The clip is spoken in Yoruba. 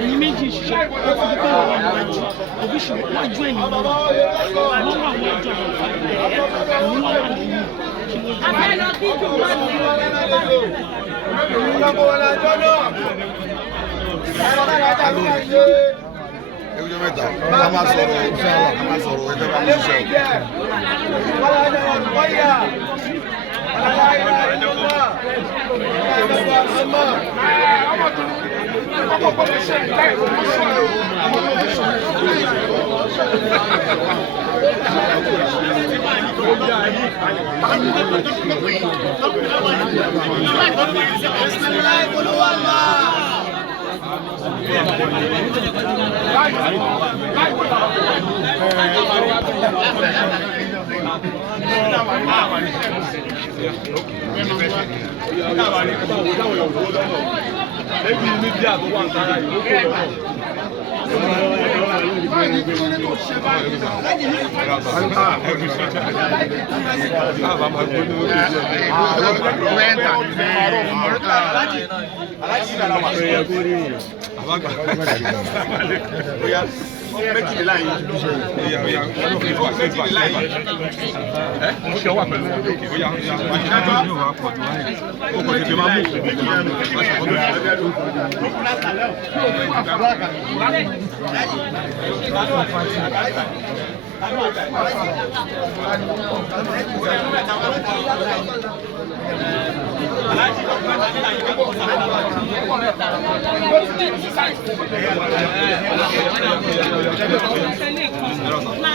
Ẹ̀yin méjì ṣiṣẹ́ láti fi kọ́ àwọn àjọ òbí ṣùgbọ́n wájú ẹ̀yìn lọ́wọ́ wọ́n wà wọ́n àjọ àwọn wà nínú Abẹ́lọ kí jù wọ́n ní Ewu mẹ́ta, a máa sọ̀rọ̀ ẹgbẹ́ bá mi ṣe. máa